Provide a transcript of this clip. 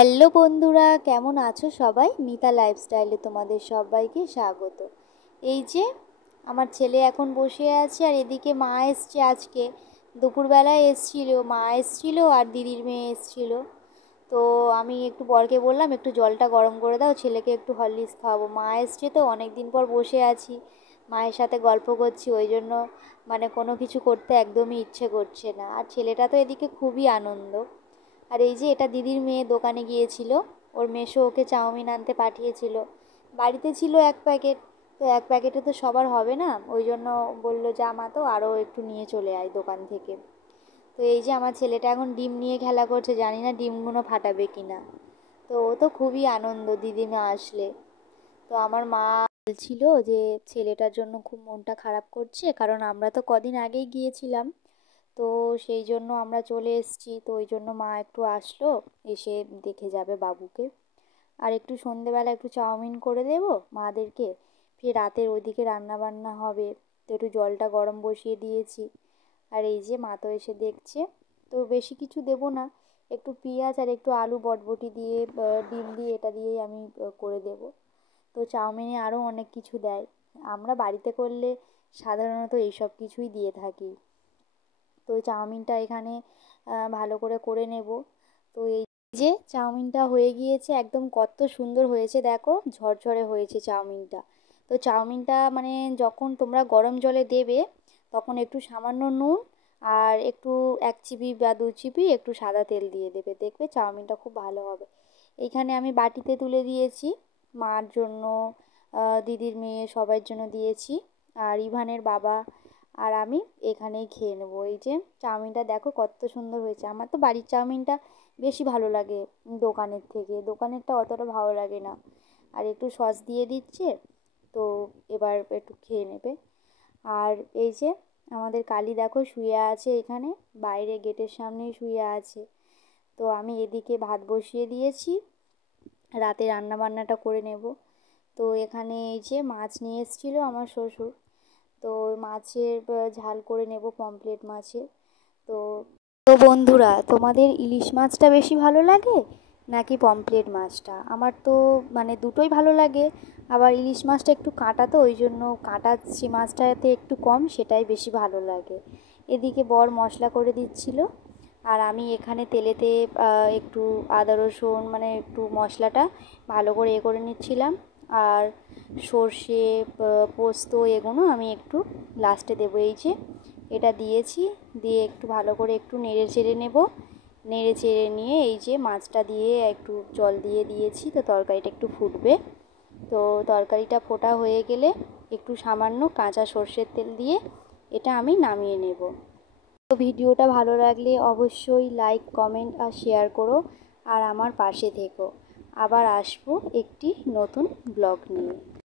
Hello বন্ধুরা, কেমন আছো সবাই? মিতা লাইফস্টাইলে তোমাদের সবাইকে স্বাগত। এই যে আমার ছেলে এখন বসে আছে, আর এদিকে মা এসছে আজকে। দুপুরবেলায় মা এসছিল আর দিদির মেয়ে এসছিল। তো আমি একটু বরকে বললাম একটু জলটা গরম করে দাও, ছেলেকে একটু হরলিক্স খাওয়াবো। মা এসছে তো অনেক দিন পর বসে আছি, মায়ের সাথে গল্প করছি, ওই জন্য কোনো কিছু করতে একদমই ইচ্ছে করছে না। আর ছেলেটা তো এদিকে খুবই আনন্দ। আর এই যে এটা দিদির মেয়ে দোকানে গিয়েছিল, ওর মেসো ওকে চাউমিন আনতে পাঠিয়েছিল। বাড়িতে ছিল এক প্যাকেট, তো এক প্যাকেটে তো সবার হবে না, ওই জন্য বললো যা মা, তো আরও একটু নিয়ে চলে আয় দোকান থেকে। তো এই যে আমার ছেলেটা এখন ডিম নিয়ে খেলা করছে, জানি না ডিমগুলো ফাটাবে কি না। তো ও তো খুবই আনন্দ দিদিমা আসলে। তো আমার মা বলছিল যে ছেলেটার জন্য খুব মনটা খারাপ করছে, কারণ আমরা তো কদিন আগেই গিয়েছিলাম, তো সেই জন্য আমরা চলে এসেছি। তো ওই জন্য মা একটু আসলো, এসে দেখে যাবে বাবুকে। আর একটু সন্ধেবেলা একটু চাউমিন করে দেবো মাদেরকে, ফির রাতের ওইদিকে রান্না বান্না হবে। তো একটু জলটা গরম বসিয়ে দিয়েছি। আর এই যে মা তো এসে দেখছে। তো বেশি কিছু দেবো না, একটু পেঁয়াজ আর একটু আলু বটবটি দিয়ে ডিম দিয়ে এটা দিয়েই আমি করে দেবো। তো চাউমিনে আরও অনেক কিছু দেয়, আমরা বাড়িতে করলে সাধারণত এইসব কিছুই দিয়ে থাকি। তো ওই চাউমিনটা এখানে ভালো করে করে নেব। তো এই যে চাউমিনটা হয়ে গিয়েছে, একদম কত সুন্দর হয়েছে দেখো, ঝরঝরে হয়েছে চাউমিনটা। তো চাউমিনটা যখন তোমরা গরম জলে দেবে, তখন একটু সামান্য নুন আর একটু 1 চিপি বা 2 চিপি একটু সাদা তেল দিয়ে দেবে, দেখবে চাউমিনটা খুব ভালো হবে। এইখানে আমি বাটিতে তুলে দিয়েছি, মার জন্য, দিদির মেয়ে সবার জন্য দিয়েছি। আর ইভানের বাবা আর আমি এখানেই খেয়ে নেবো। এই যে চাউমিনটা দেখো কত সুন্দর হয়েছে। আমার তো বাড়ির চাউমিনটা বেশি ভালো লাগে দোকানের থেকে, দোকানেরটা অতটা ভালো লাগে না। আর একটু সস দিয়ে দিচ্ছে, তো এবার একটু খেয়ে নেবে। আর এই যে আমাদের কালী দেখো শুয়ে আছে এখানে, বাইরে গেটের সামনেই শুয়ে আছে। তো আমি এদিকে ভাত বসিয়ে দিয়েছি, রাতে রান্না বান্নাটা করে নেব। তো এখানে এই যে মাছ নিয়ে এসেছিলো আমার শ্বশুর, তো মাছের ঝাল করে নেব, পমফ্রেট মাছের। তো তো বন্ধুরা, তোমাদের ইলিশ মাছটা বেশি ভালো লাগে নাকি পমফ্রেট মাছটা? আমার তো দুটোই ভালো লাগে। আবার ইলিশ মাছটা একটু কাঁটা, তো ওই জন্য কাঁটা যে মাছটাতে একটু কম, সেটাই বেশি ভালো লাগে। এদিকে বর মশলা করে দিচ্ছিল, আর আমি এখানে তেলেতে একটু আদা রসুন একটু মশলাটা ভালো করে করে নিচ্ছিলাম। আর সর্ষে, পোস্ত এগুলো আমি একটু লাস্টে দেবো। এই যে এটা দিয়েছি, দিয়ে একটু ভালো করে একটু নেড়ে চেড়ে নেব। নেড়ে চেড়ে নিয়ে এই যে মাছটা দিয়ে একটু জল দিয়ে দিয়েছি, তো তরকারিটা একটু ফুটবে। তো তরকারিটা ফোটা হয়ে গেলে একটু সামান্য কাঁচা সর্ষের তেল দিয়ে এটা আমি নামিয়ে নেব। তো ভিডিওটা ভালো লাগলে অবশ্যই লাইক, কমেন্ট আর শেয়ার করো, আর আমার পাশে থেকো। আবার আসবো একটি নতুন ব্লগ নিয়ে।